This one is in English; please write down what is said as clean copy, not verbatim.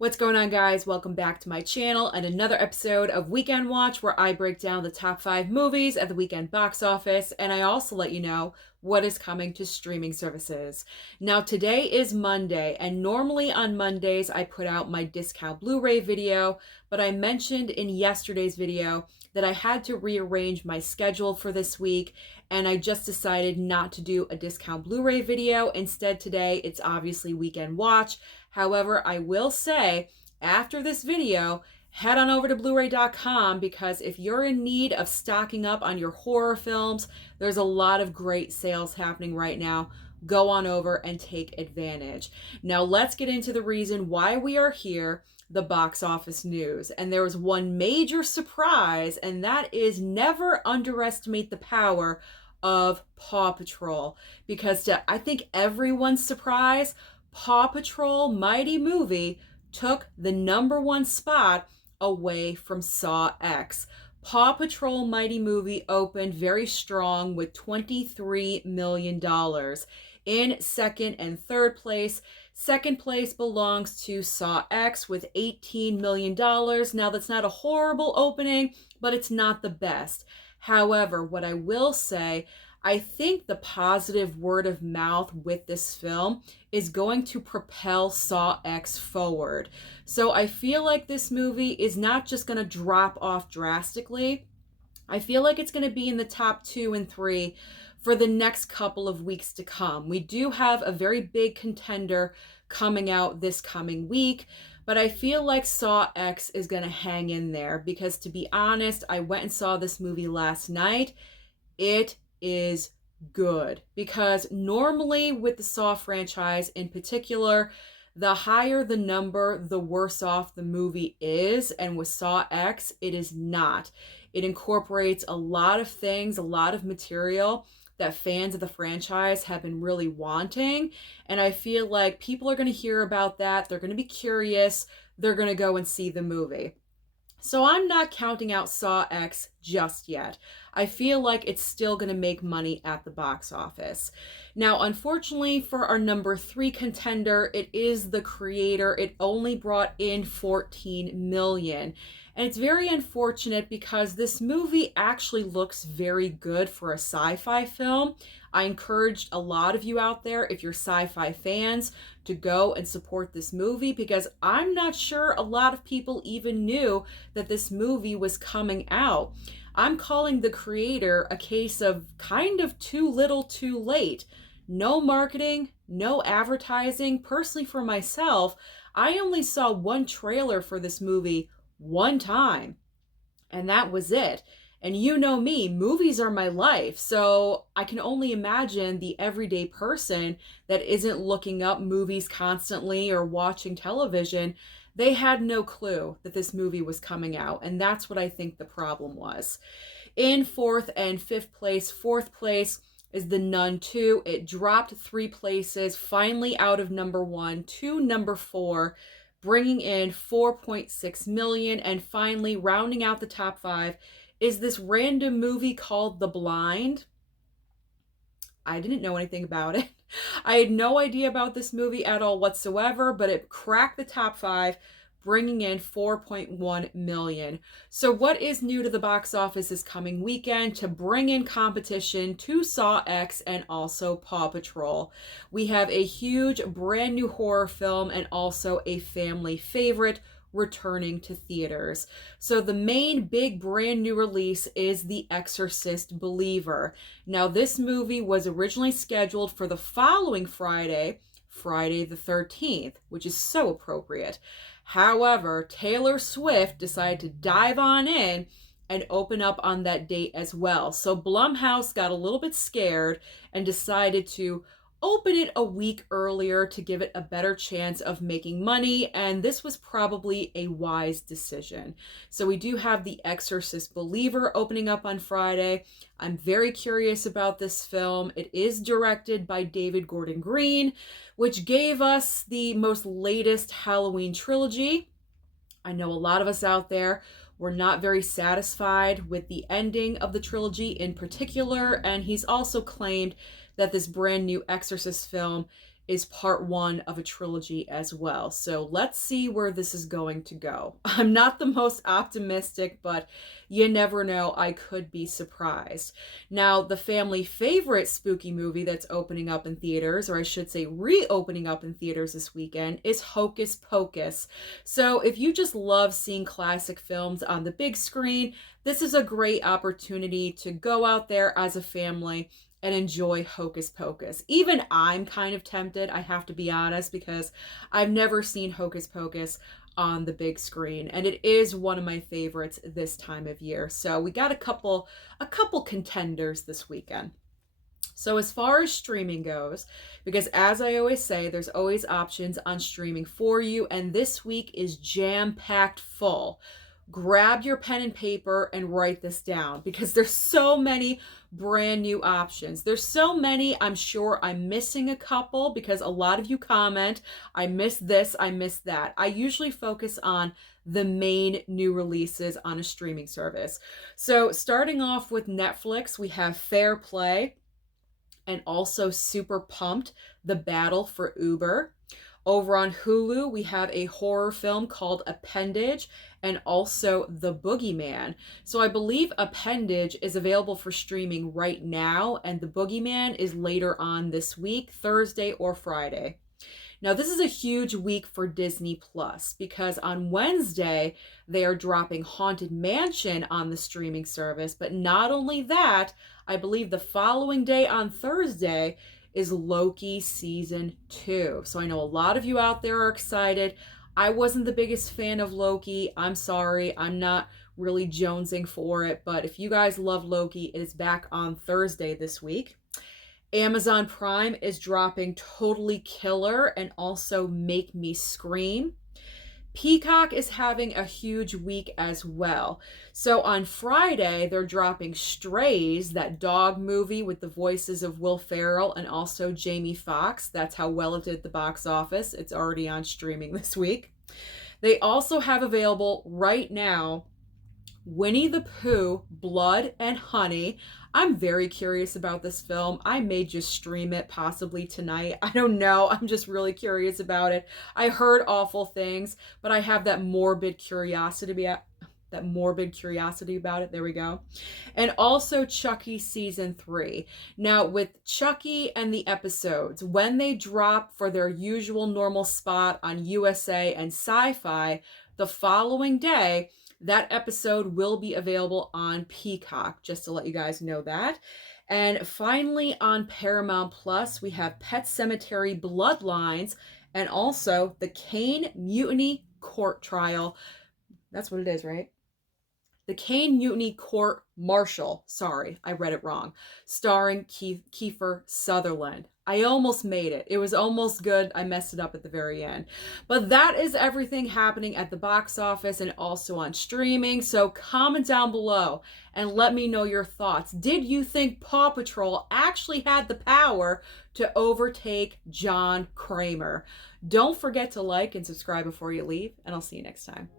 What's going on, guys? Welcome back to my channel and another episode of Weekend Watch, where I break down the top 5 movies at the weekend box office, and I also let you know what is coming to streaming services. Now, today is Monday, and normally on Mondays I put out my discount Blu-ray video, but I mentioned in yesterday's video that I had to rearrange my schedule for this week, and I just decided not to do a discount Blu-ray video. Instead, today it's obviously Weekend Watch. However, I will say, after this video, head on over to Blu-ray.com, because if you're in need of stocking up on your horror films, there's a lot of great sales happening right now. Go on over and take advantage. Now let's get into the reason why we are here, the box office news. And there was one major surprise, and that is never underestimate the power of Paw Patrol. Because to, I think, everyone's surprise, Paw Patrol Mighty Movie took the #1 spot away from Saw X. Paw Patrol Mighty Movie opened very strong with $23 million. In second and third place, second place belongs to Saw X with $18 million. Now, that's not a horrible opening, but it's not the best. However, what I will say, I think the positive word of mouth with this film is going to propel Saw X forward. So I feel like this movie is not just going to drop off drastically. I feel like it's going to be in the top 2 and 3 for the next couple of weeks to come. We do have a very big contender coming out this coming week, but I feel like Saw X is going to hang in there, because to be honest, I went and saw this movie last night. It is good, because normally with the Saw franchise in particular, the higher the number, the worse off the movie is. And with Saw X, it is not. It incorporates a lot of things, a lot of material that fans of the franchise have been really wanting. And I feel like people are going to hear about that. They're going to be curious. They're going to go and see the movie. So I'm not counting out Saw X just yet. I feel like it's still going to make money at the box office. Now, unfortunately for our #3 contender, it is The Creator. It only brought in $14 million. And it's very unfortunate, because this movie actually looks very good for a sci-fi film. I encouraged a lot of you out there, if you're sci-fi fans, to go and support this movie, because I'm not sure a lot of people even knew that this movie was coming out. I'm calling The Creator a case of kind of too little too late. No marketing, no advertising. Personally, for myself, I only saw one trailer for this movie one time, and that was it. And you know me, movies are my life, so I can only imagine the everyday person that isn't looking up movies constantly or watching television. They had no clue that this movie was coming out, and that's what I think the problem was. In fourth and fifth place, fourth place is The Nun 2. It dropped 3 places, finally out of #1 to #4, bringing in $4.6 million. And finally, rounding out the top 5 is this random movie called The Blind. I didn't know anything about it. I had no idea about this movie at all whatsoever, but it cracked the top 5, bringing in $4.1 million. So what is new to the box office this coming weekend to bring in competition to Saw X and also Paw Patrol? We have a huge brand new horror film and also a family favorite returning to theaters. So the main big brand new release is The Exorcist Believer. Now, this movie was originally scheduled for the following Friday, Friday the 13th, which is so appropriate. However, Taylor Swift decided to dive on in and open up on that date as well. So Blumhouse got a little bit scared and decided to open it a week earlier to give it a better chance of making money, and this was probably a wise decision. So we do have The Exorcist Believer opening up on Friday. I'm very curious about this film. It is directed by David Gordon Green, which gave us the most latest Halloween trilogy. I know a lot of us out there were not very satisfied with the ending of the trilogy in particular, and he's also claimed that this brand new Exorcist film is part one of a trilogy as well. So let's see where this is going to go. I'm not the most optimistic, but you never know. I could be surprised. Now, the family favorite spooky movie that's opening up in theaters, or I should say reopening up in theaters this weekend, is Hocus Pocus. So if you just love seeing classic films on the big screen, this is a great opportunity to go out there as a family and enjoy Hocus Pocus. Even I'm kind of tempted, I have to be honest, because I've never seen Hocus Pocus on the big screen, and it is one of my favorites this time of year. So we got a couple contenders this weekend. So as far as streaming goes, because as I always say, there's always options on streaming for you, and this week is jam-packed full. Grab your pen and paper and write this down, because there's so many brand new options. There's so many, I'm sure I'm missing a couple, because a lot of you comment, I missed this, I missed that. I usually focus on the main new releases on a streaming service. So starting off with Netflix, we have Fair Play, and also Super Pumped, The Battle for Uber. Over on Hulu, we have a horror film called Appendage, and also The Boogeyman. So I believe Appendage is available for streaming right now, and The Boogeyman is later on this week, Thursday or Friday. Now, this is a huge week for Disney Plus, because on Wednesday, they are dropping Haunted Mansion on the streaming service. But not only that, I believe the following day on Thursday is Loki Season 2. So I know a lot of you out there are excited. I wasn't the biggest fan of Loki. I'm sorry. I'm not really jonesing for it. But if you guys love Loki, it is back on Thursday this week. Amazon Prime is dropping Totally Killer and also Make Me Scream. Peacock is having a huge week as well. So on Friday, they're dropping Strays, that dog movie with the voices of Will Ferrell and also Jamie Foxx. That's how well it did at the box office. It's already on streaming this week. They also have available right now Winnie the Pooh, Blood and Honey. I'm very curious about this film. I may just stream it possibly tonight. I don't know. I'm just really curious about it. I heard awful things, but I have that morbid curiosity about it. There we go. And also Chucky Season 3. Now, with Chucky and the episodes, when they drop for their usual normal spot on USA and Sci-Fi, the following day, that episode will be available on Peacock, just to let you guys know that. And finally, on Paramount Plus, we have Pet Sematary Bloodlines and also the Caine Mutiny Court Trial. That's what it is, right? The Caine Mutiny Court Martial. Sorry, I read it wrong. Starring Kiefer Sutherland. I almost made it. It was almost good. I messed it up at the very end. But that is everything happening at the box office and also on streaming. So comment down below and let me know your thoughts. Did you think Paw Patrol actually had the power to overtake John Kramer? Don't forget to like and subscribe before you leave, and I'll see you next time.